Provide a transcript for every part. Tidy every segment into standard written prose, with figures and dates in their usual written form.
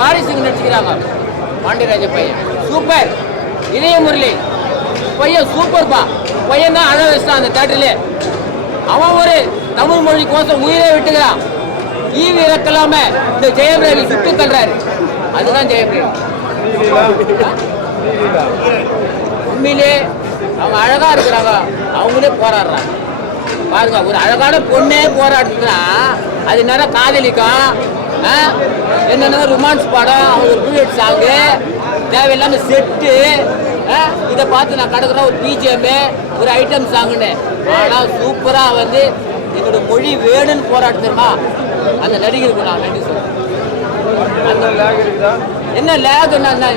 வாரிசுங்க நடிச்சுக்கிறாங்க. பாண்டியராஜ பையன் சூப்பர். இளைய முரளி பையன் சூப்பர்ப்பா. பையன் தான் அழ வச்சுட்டான் அந்த தேட்டர்ல. அவன் ஒரு தமிழ் மொழி கோசம் உயிரை விட்டுக்கிறான். ஈவி இறக்கலாம இந்த ஜெயம் ரவி சுட்டு தள்ளுறாரு. அதுதான் ஜெயம் ரவி. உண்மையிலே அவங்க அழகா இருக்கிறாங்க. அவங்களே போராடுறாங்க பாருங்க. ஒரு அழகான பொண்ணே போராடுதுன்னா அது நேரம் காதலிக்கும். என்னென்ன ரொமான்ஸ் படம், அவங்க டூயட் சாங்கு, தேவையில்லாம செட்டு, இதை பார்த்து நான் கிடக்குறேன் ஒரு பிஜிஎம், ஒரு ஐட்டம் சாங்குன்னு. ஆனால் சூப்பராக வந்து என்னோட மொழி வேணும்னு போராடுறேமா அந்த நடிகருக்கு நான் நன்றி சொல்றேன். என்ன லேக் நான் தான்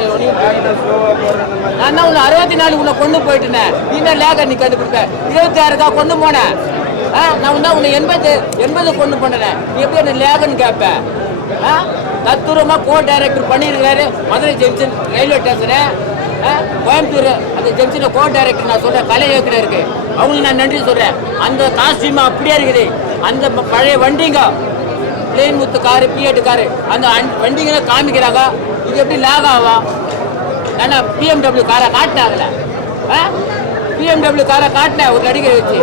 உன்னை 64 உன்னை கொண்டு போயிட்டேன். நீ என்ன லேக நீ கண்டுபிடிப்ப? 26 கொண்டு போனேன். நான் உன்னை 80 கொண்டு போனேன். நீ எப்படி என்ன லேகன்னு கேட்பேன்? தத்துரமாக கோ டைரக்டர் பண்ணியிருக்கிறாரு. Madurai junction railway station, Coimbatore அந்த ஜங்ஷனில் கோ டைரக்டர் நான் சொல்கிறேன், கலை இயக்குனருக்கு அவங்களுக்கு நான் நன்றி சொல்கிறேன். அந்த காஸ்டியூம் அப்படியே இருக்குது. அந்த பழைய வண்டிங்க பிளேன் முத்து காரு, பிஎட் காரு, அந்த வண்டிங்களை காமிக்கிறாங்க. இது எப்படி லாக் ஆகும்? ஏன்னா பிஎம்டபிள்யூ காரை காட்டினாங்கல்ல, பிஎம்டபிள்யூ காரை காட்டினேன் ஒரு நடிகை வச்சு.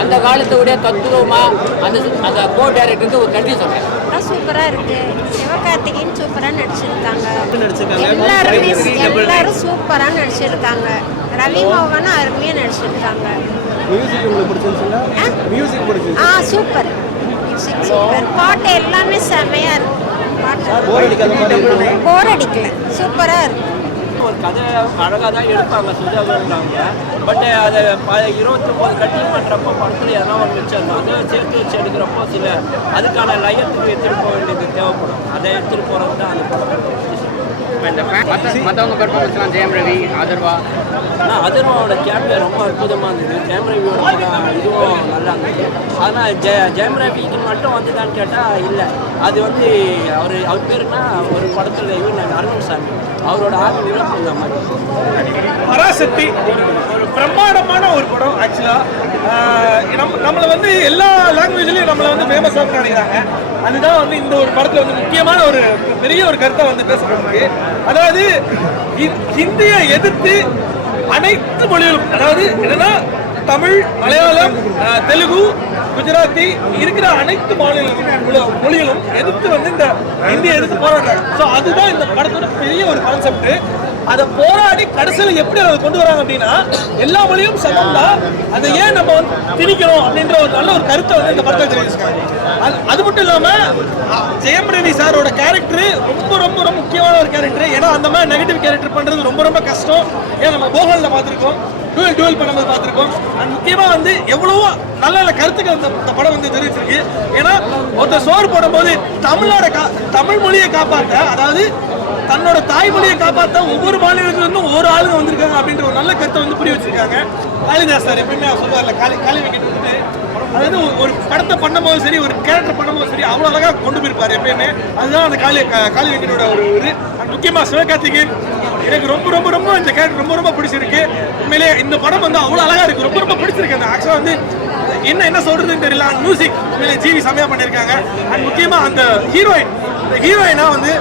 அந்த காலத்துடைய தத்துவமா அந்த கோ டைரக்டருக்கு ஒரு நன்றி சொல்றேன். சூப்பரா இருக்கு. சிவகார்த்திகேயன் சூப்பரா நடிச்சிருக்காங்க. எல்லாரும் சூப்பரா நடிச்சிருக்காங்க. ரவி மோகனும் அருமையா நடிச்சிருக்காங்க. சூப்பர் மியூசிக், சூப்பர் பாட்டு எல்லாமே செமையா இருக்கு. போர் அடிக்கல, சூப்பரா இருக்கு. ஒரு கதை அழகாக தான் எடுப்பாங்க, சுஜாதாங்க. பட் அதை 29 கட்டிங் பண்ணுறப்போ படத்தில் எதனா ஒரு மிச்சம் அதை சேர்த்து வச்சு எடுக்கிறப்போ சில அதுக்கான லயத்துக்கு எடுத்துகிட்டு போக வேண்டியது தேவைப்படும். அதை எடுத்துகிட்டு போகிறது தான் அந்த படம். மற்றவங்க பெர்ஃபார்மன்ஸ்லாம் ஜெயம் ரவி, அதர்வா. ஆனால் அதர்வாவோட கேமியா ரொம்ப அற்புதமாக இருந்தது. ஜெயம் ரவியோட இதுவும் நல்லா இருந்தது. ஆனால் ஜெயம் ரவிக்கு மட்டும் வந்துதான்னு கேட்டால் இல்லை. அது வந்து அவர் பேருனா ஒரு படத்தில் இவர் அருண் சாமி அவரோட ஆர்வம் நிலப்பந்த மாதிரி. பராசக்தி ஒரு பிரம்மாண்டமான ஒரு படம். ஆக்சுவலாக நம்மளை வந்து எல்லா லாங்குவேஜ்லையும் நம்மளை வந்து ஃபேமஸாக நினைக்கிறாங்க. அதுதான் வந்து இந்த ஒரு படத்தில் வந்து முக்கியமான ஒரு பெரிய ஒரு கருத்தை வந்து பேசப்படுது. அதாவது ஹிந்தியை எதிர்த்து அனைத்து மொழிகளும், அதாவது என்னன்னா தமிழ், மலையாளம், தெலுங்கு, குஜராத்தி இருக்கிற அனைத்து மொழிகளும் எதிர்த்து வந்து இந்த ஹிந்தியை எதிர்த்து போராடுறாங்க. ஸோ அதுதான் இந்த படத்தோட பெரிய ஒரு கான்செப்ட். அதை போராடி கடைசியில் எப்படி அதை கொண்டு வராங்க அப்படின்னா எல்லா மொழியும் சமம் தான், அதை ஏன் நம்ம வந்து திணிக்கணும் அப்படின்ற ஒரு நல்ல ஒரு கருத்தை வந்து இந்த படத்தை தெரிவிச்சிருக்காங்க. அது மட்டும் இல்லாமல் ஜெயம் ரவி சாரோட கேரக்டர் ரொம்ப ரொம்ப ரொம்ப முக்கியமான ஒரு கேரக்டர். ஏன்னா அந்த மாதிரி நெகட்டிவ் கேரக்டர் பண்ணுறது ரொம்ப ரொம்ப கஷ்டம். ஏன்னா நம்ம போகலில் பார்த்துருக்கோம், டூவல் பண்ணும்போது பார்த்துருக்கோம். அண்ட் முக்கியமாக வந்து எவ்வளவோ நல்ல நல்ல கருத்துக்கள் இந்த படம் வந்து தெரிவிச்சிருக்கு. ஏன்னா ஒருத்தர் சோறு போடும்போது தமிழ் மொழியை காப்பாற்ற, அதாவது தன்னோட தாய்மொழியை காப்பாற்ற ஒவ்வொரு மாநிலத்திலிருந்தும் ஒவ்வொரு ஆளுங்க வந்திருக்காங்க அப்படின்ற ஒரு நல்ல கருத்தை வந்து புரிய வச்சிருக்காங்க. காளிதாஸ் சார் எப்பயுமே சொல்லுவார்ல, காளி வெங்கட் வந்து அதாவது ஒரு படத்தை பண்ணும்போது சரி, ஒரு கேரக்டர் பண்ணும்போது சரி, அவ்வளோ அழகாக கொண்டு போயிருப்பார் எப்பயுமே. அதுதான் அந்த காளி வெங்கடோட ஒரு இது. முக்கியமாக சிவகார்த்திகேயன் எனக்கு ரொம்ப ரொம்ப ரொம்ப இந்த கேரக்டர் ரொம்ப ரொம்ப பிடிச்சிருக்கு. உண்மையிலே இந்த படம் வந்து அவ்வளோ அழகாக இருக்குது, ரொம்ப ரொம்ப பிடிச்சிருக்கு. அந்த ஆக்சுவலாக வந்து என்ன சொல்றதுன்னு தெரியல. மியூசிக் உண்மையிலே ஜிவி செமையா பண்ணியிருக்காங்க. அண்ட் முக்கியமாக அந்த ஹீரோயினா வந்து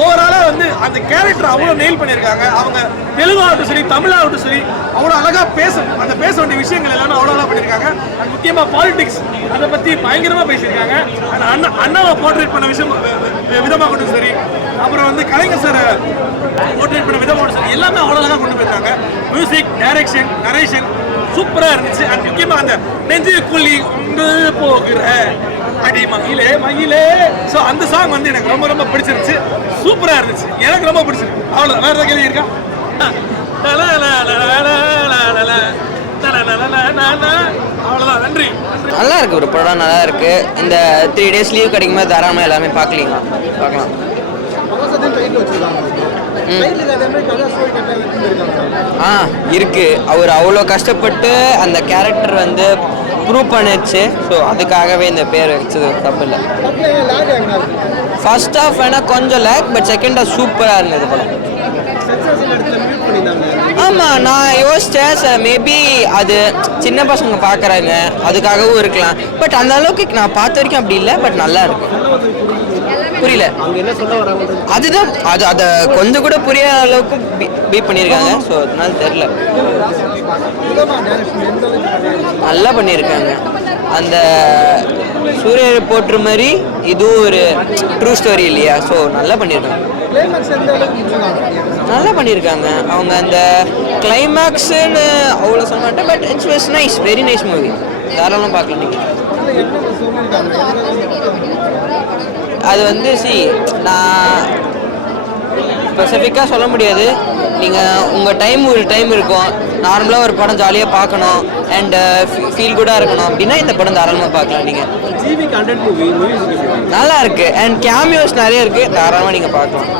ஓவராலாக வந்து அந்த கேரக்டர் அவ்வளோ நெயில் பண்ணியிருக்காங்க. அவங்க தெலுங்காகட்டும் சரி, தமிழாகட்டும் சரி, அவ்வளோ அழகாக அந்த பேச வேண்டிய விஷயங்கள் எல்லாமே அவ்வளோ அழகாக பண்ணியிருக்காங்க. அண்ட் முக்கியமாக பாலிடிக்ஸ் அதை பற்றி பயங்கரமாக பேசியிருக்காங்க. அண்ட் அண்ணாவை போர்ட்ரேட் பண்ண விதமாகட்டும் சரி, அப்புறம் வந்து கலைஞர் சாரை போர்ட்ரேட் பண்ண விதமாகட்டும் சரி, எல்லாமே அவ்வளோ அழகாக கொண்டு போயிருக்காங்க. மியூசிக், டைரக்ஷன், நரேஷன் சூப்பராக இருந்துச்சு. அண்ட் முக்கியமாக அந்த நெஞ்சுக்குள்ளி போகிற அடி மகிழே ஸோ அந்த சாங் வந்து எனக்கு ரொம்ப ரொம்ப பிடிச்சிருந்துச்சு. சூப்பராக இருந்துச்சு, எனக்கு ரொம்ப பிடிச்சிருக்கு. அவ்வளோதான். வேறு ஏதாவது கேள்வி இருக்கா? அவ்வளோதான். நன்றி. நல்லா இருக்கு, ஒரு படம் நல்லா இருக்கு. இந்த 3 days லீவ் கிடைக்கும்போது தாராளமாக எல்லாமே பார்க்கலாம். இருக்கு. அவர் அவ்வளோ கஷ்டப்பட்டு அந்த கேரக்டர் வந்து ப்ரூவ் பண்ணிடுச்சு. ஸோ அதுக்காகவே இந்த பேர் வச்சது தப்பு இல்லை. ஃபர்ஸ்ட் ஹாஃப் வேணால் கொஞ்சம் லேக், பட் செகண்ட் ஹாஃப் சூப்பராக இருந்தது படம். ஆமாம், நான் யோசித்தேன் மேபி அது சின்ன பசங்க பார்க்குறாங்க அதுக்காகவும் இருக்கலாம். பட் அந்த அளவுக்கு நான் பார்த்த வரைக்கும் அப்படி இல்லை. பட் நல்லா இருக்கு. புரியல. அதுதான் அதை கொஞ்சம் கூட புரியாத அளவுக்கு பீட் பண்ணியிருக்காங்க. ஸோ அதனால தெரில, நல்லா பண்ணியிருக்காங்க. அந்த சூரியனை போட்டுற மாதிரி இதுவும் ஒரு ட்ரூ ஸ்டோரி இல்லையா? ஸோ நல்லா பண்ணியிருக்காங்க. நல்லா பண்ணியிருக்காங்க அவங்க. அந்த கிளைமேக்ஸுன்னு அவ்வளோ சொல்ல மாட்டேன், but it's was nice, very nice movie. தாராளமாக பார்க்கலாம் நீங்கள். அது வந்து நான் ஸ்பெசிஃபிக்காக சொல்ல முடியாது. நீங்கள் உங்கள் ஒரு டைம் இருக்கும், நார்மலாக ஒரு படம் ஜாலியாக பார்க்கணும் அண்ட் ஃபீல் குட்டாக இருக்கணும் அப்படின்னா இந்த படம் தாராளமாக பார்க்கலாம் நீங்கள். நல்லா இருக்குது அண்ட் கேமியோஸ் நிறைய இருக்குது, தாராளமாக நீங்கள் பார்க்கலாம்.